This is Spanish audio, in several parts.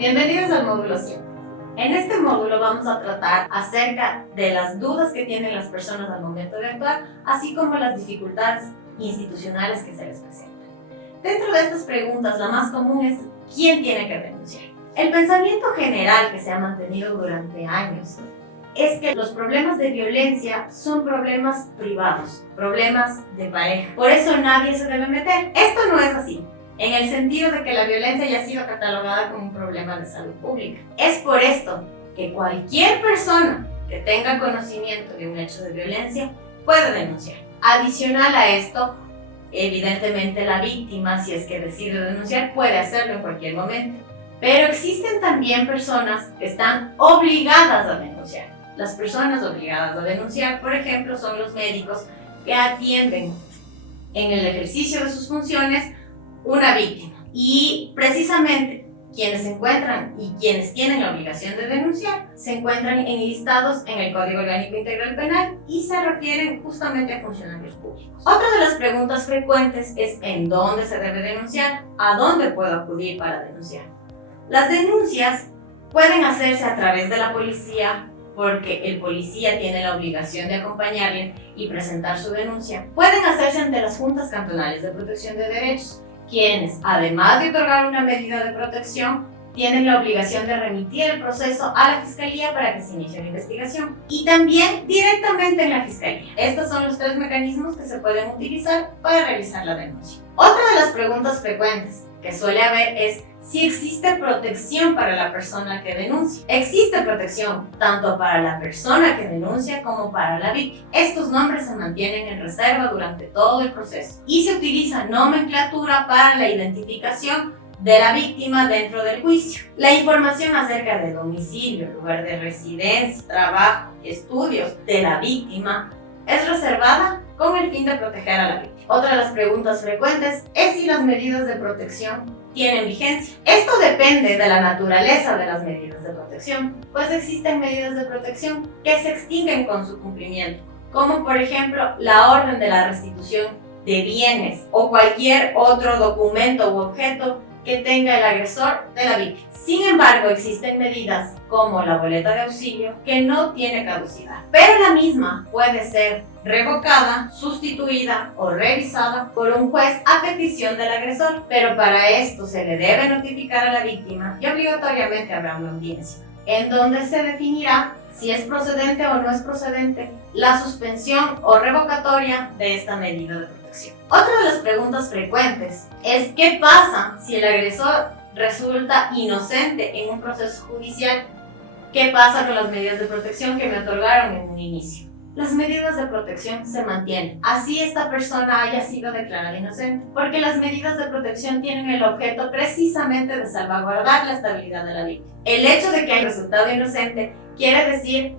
Bienvenidos al módulo 5. En este módulo vamos a tratar acerca de las dudas que tienen las personas al momento de actuar, así como las dificultades institucionales que se les presentan. Dentro de estas preguntas, la más común es ¿quién tiene que denunciar? El pensamiento general que se ha mantenido durante años es que los problemas de violencia son problemas privados, problemas de pareja. Por eso nadie se debe meter. Esto no es así, en el sentido de que la violencia ya ha sido catalogada como un problema de salud pública. Es por esto que cualquier persona que tenga conocimiento de un hecho de violencia puede denunciar. Adicional a esto, evidentemente la víctima, si es que decide denunciar, puede hacerlo en cualquier momento. Pero existen también personas que están obligadas a denunciar. Las personas obligadas a denunciar, por ejemplo, son los médicos que atienden en el ejercicio de sus funciones una víctima. Y precisamente quienes se encuentran y quienes tienen la obligación de denunciar se encuentran enlistados en el Código Orgánico Integral Penal y se refieren justamente a funcionarios públicos. Otra de las preguntas frecuentes es ¿en dónde se debe denunciar? ¿A dónde puedo acudir para denunciar? Las denuncias pueden hacerse a través de la policía, porque el policía tiene la obligación de acompañarle y presentar su denuncia. Pueden hacerse ante las juntas cantonales de protección de derechos, quienes, además de otorgar una medida de protección, tienen la obligación de remitir el proceso a la Fiscalía para que se inicie la investigación. Y también directamente en la Fiscalía. Estos son los tres mecanismos que se pueden utilizar para realizar la denuncia. Otra de las preguntas frecuentes que suele haber es si existe protección para la persona que denuncia. Existe protección tanto para la persona que denuncia como para la víctima. Estos nombres se mantienen en reserva durante todo el proceso y se utiliza nomenclatura para la identificación de la víctima dentro del juicio. La información acerca de domicilio, lugar de residencia, trabajo, estudios de la víctima es reservada con el fin de proteger a la víctima. Otra de las preguntas frecuentes es si las medidas de protección tienen vigencia. Esto depende de la naturaleza de las medidas de protección, pues existen medidas de protección que se extinguen con su cumplimiento, como por ejemplo la orden de la restitución de bienes o cualquier otro documento u objeto que tenga el agresor de la víctima. Sin embargo, existen medidas como la boleta de auxilio que no tiene caducidad, pero la misma puede ser revocada, sustituida o revisada por un juez a petición del agresor, pero para esto se le debe notificar a la víctima y obligatoriamente habrá una audiencia, en donde se definirá si es procedente o no es procedente la suspensión o revocatoria de esta medida de protección. Otra de las preguntas frecuentes es ¿qué pasa si el agresor resulta inocente en un proceso judicial? ¿Qué pasa con las medidas de protección que me otorgaron en un inicio? Las medidas de protección se mantienen, así esta persona haya sido declarada inocente, porque las medidas de protección tienen el objeto precisamente de salvaguardar la estabilidad de la víctima. El hecho de que haya resultado inocente quiere decir,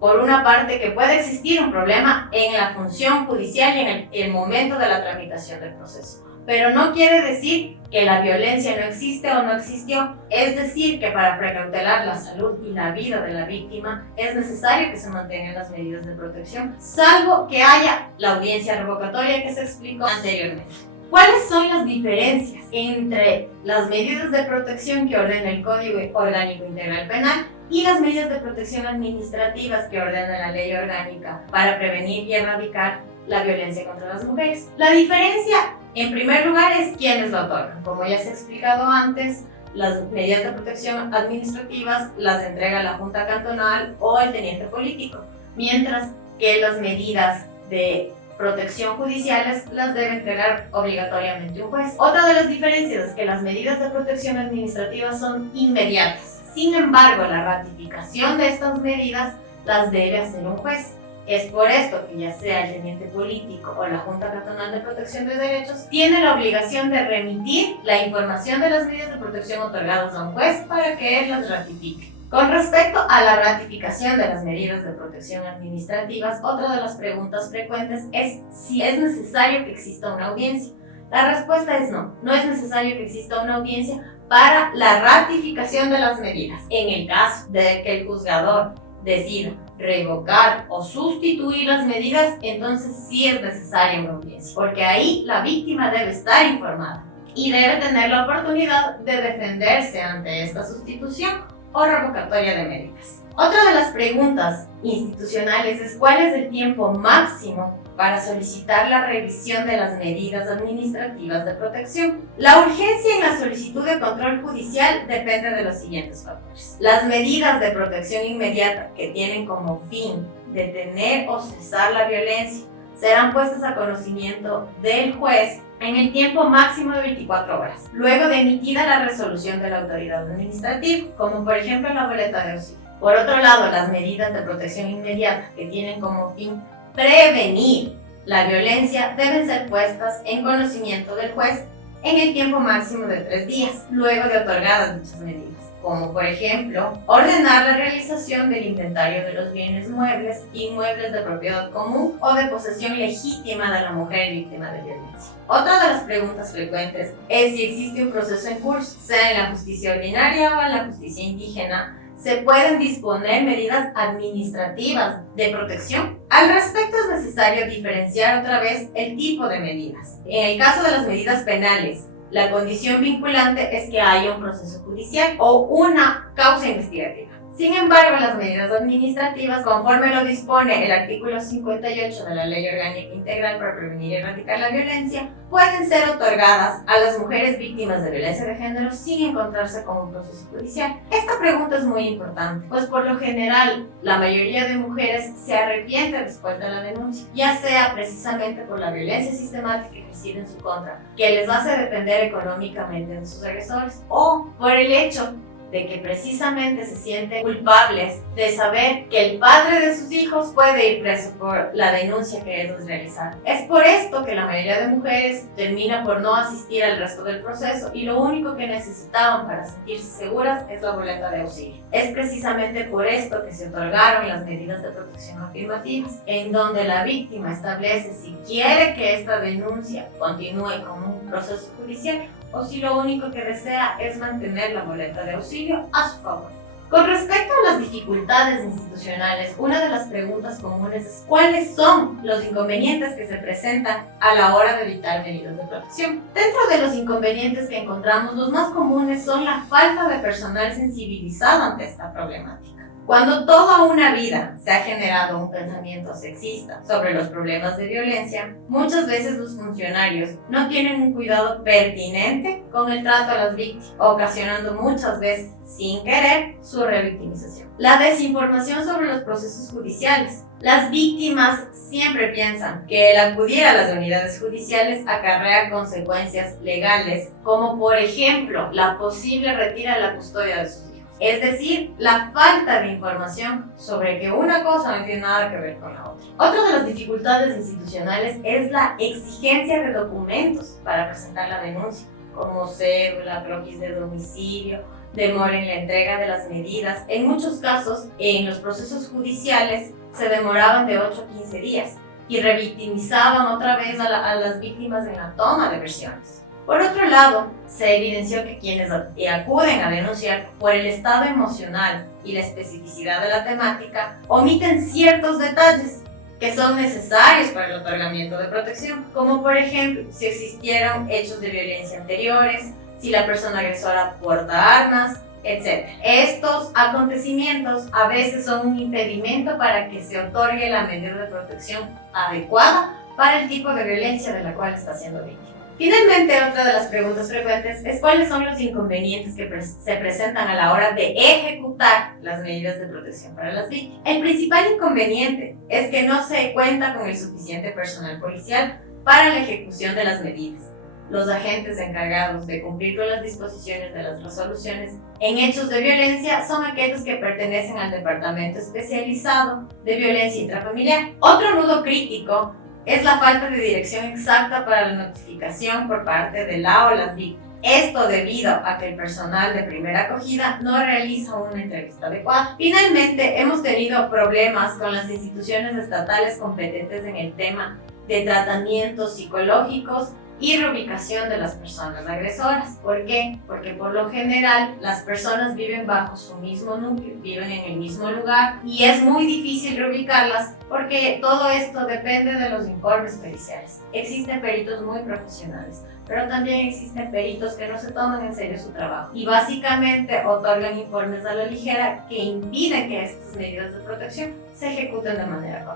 por una parte, que puede existir un problema en la función judicial y en el momento de la tramitación del proceso, pero no quiere decir que la violencia no existe o no existió. Es decir, que para precautelar la salud y la vida de la víctima es necesario que se mantengan las medidas de protección, salvo que haya la audiencia revocatoria que se explicó anteriormente. ¿Cuáles son las diferencias entre las medidas de protección que ordena el Código Orgánico Integral Penal y las medidas de protección administrativas que ordena la Ley Orgánica para prevenir y erradicar la violencia contra las mujeres? La diferencia, en primer lugar, es quiénes lo otorgan. Como ya se ha explicado antes, las medidas de protección administrativas las entrega la Junta Cantonal o el teniente político, mientras que las medidas de protección judiciales las debe entregar obligatoriamente un juez. Otra de las diferencias es que las medidas de protección administrativas son inmediatas. Sin embargo, la ratificación de estas medidas las debe hacer un juez. Es por esto que ya sea el teniente político o la Junta Cantonal de Protección de Derechos tiene la obligación de remitir la información de las medidas de protección otorgadas a un juez para que él las ratifique. Con respecto a la ratificación de las medidas de protección administrativas, otra de las preguntas frecuentes es si es necesario que exista una audiencia. La respuesta es no, no es necesario que exista una audiencia para la ratificación de las medidas. En el caso de que el juzgador decida revocar o sustituir las medidas, entonces sí es necesaria una audiencia, porque ahí la víctima debe estar informada. y debe tener la oportunidad de defenderse ante esta sustitución o revocatoria de medidas. Otra de las preguntas institucionales es cuál es el tiempo máximo para solicitar la revisión de las medidas administrativas de protección. La urgencia en la solicitud de control judicial depende de los siguientes factores. Las medidas de protección inmediata que tienen como fin detener o cesar la violencia serán puestas a conocimiento del juez en el tiempo máximo de 24 horas, luego de emitida la resolución de la autoridad administrativa, como por ejemplo la boleta de auxilio. Por otro lado, las medidas de protección inmediata que tienen como fin prevenir la violencia deben ser puestas en conocimiento del juez en el tiempo máximo de 3 días, luego de otorgadas dichas medidas, como por ejemplo, ordenar la realización del inventario de los bienes muebles, inmuebles de propiedad común o de posesión legítima de la mujer víctima de violencia. Otra de las preguntas frecuentes es si existe un proceso en curso, sea en la justicia ordinaria o en la justicia indígena, se pueden disponer medidas administrativas de protección. Al respecto es necesario diferenciar otra vez el tipo de medidas. En el caso de las medidas penales, la condición vinculante es que haya un proceso judicial o una causa investigativa. Sin embargo, las medidas administrativas, conforme lo dispone el artículo 58 de la Ley Orgánica Integral para Prevenir y Erradicar la Violencia, pueden ser otorgadas a las mujeres víctimas de violencia de género sin encontrarse con un proceso judicial. Esta pregunta es muy importante, pues por lo general la mayoría de mujeres se arrepiente después de la denuncia, ya sea precisamente por la violencia sistemática ejercida en su contra, que les hace depender económicamente de sus agresores, o por el hecho de que precisamente se sienten culpables de saber que el padre de sus hijos puede ir preso por la denuncia que ellos realizaron. Es por esto que la mayoría de mujeres termina por no asistir al resto del proceso y lo único que necesitaban para sentirse seguras es la boleta de auxilio. Es precisamente por esto que se otorgaron las medidas de protección afirmativas, en donde la víctima establece si quiere que esta denuncia continúe como un proceso judicial o si lo único que desea es mantener la boleta de auxilio a su favor. Con respecto a las dificultades institucionales, una de las preguntas comunes es ¿cuáles son los inconvenientes que se presentan a la hora de dictar medidas de protección? Dentro de los inconvenientes que encontramos, los más comunes son la falta de personal sensibilizado ante esta problemática. Cuando toda una vida se ha generado un pensamiento sexista sobre los problemas de violencia, muchas veces los funcionarios no tienen un cuidado pertinente con el trato a las víctimas, ocasionando muchas veces, sin querer, su revictimización. La desinformación sobre los procesos judiciales. Las víctimas siempre piensan que el acudir a las unidades judiciales acarrea consecuencias legales, como por ejemplo la posible retirada de la custodia de sus hijos. Es decir, la falta de información sobre que una cosa no tiene nada que ver con la otra. Otra de las dificultades institucionales es la exigencia de documentos para presentar la denuncia, como cédula, croquis de domicilio, demora en la entrega de las medidas. En muchos casos, en los procesos judiciales se demoraban de 8 a 15 días y revictimizaban otra vez a las víctimas en la toma de versiones. Por otro lado, se evidenció que quienes acuden a denunciar por el estado emocional y la especificidad de la temática omiten ciertos detalles que son necesarios para el otorgamiento de protección, como por ejemplo si existieron hechos de violencia anteriores, si la persona agresora porta armas, etc. Estos acontecimientos a veces son un impedimento para que se otorgue la medida de protección adecuada para el tipo de violencia de la cual está siendo víctima. Finalmente, otra de las preguntas frecuentes es cuáles son los inconvenientes que se presentan a la hora de ejecutar las medidas de protección para las víctimas. El principal inconveniente es que no se cuenta con el suficiente personal policial para la ejecución de las medidas. Los agentes encargados de cumplir con las disposiciones de las resoluciones en hechos de violencia son aquellos que pertenecen al Departamento Especializado de Violencia Intrafamiliar. Otro nudo crítico es la falta de dirección exacta para la notificación por parte de la o las víctimas. Esto debido a que el personal de primera acogida no realiza una entrevista adecuada. Finalmente, hemos tenido problemas con las instituciones estatales competentes en el tema de tratamientos psicológicos y reubicación de las personas agresoras. ¿Por qué? Porque por lo general las personas viven bajo su mismo núcleo, viven en el mismo lugar y es muy difícil reubicarlas porque todo esto depende de los informes periciales. Existen peritos muy profesionales, pero también existen peritos que no se toman en serio su trabajo y básicamente otorgan informes a la ligera que impiden que estas medidas de protección se ejecuten de manera correcta.